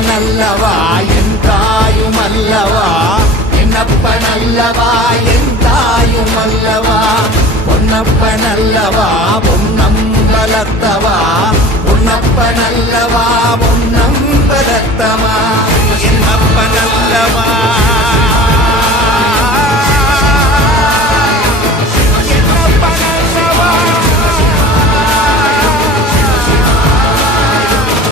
நல்லவா என் தாயும் அல்லவா, என்னப்ப நல்லவா என் தாயும் அல்லவா, பொன்னப்ப நல்லவா பொன்னம்பலத்தவா, பொன்னப்ப நல்லவா பொன்னம்பலத்தவா, என்னப்ப நல்லவா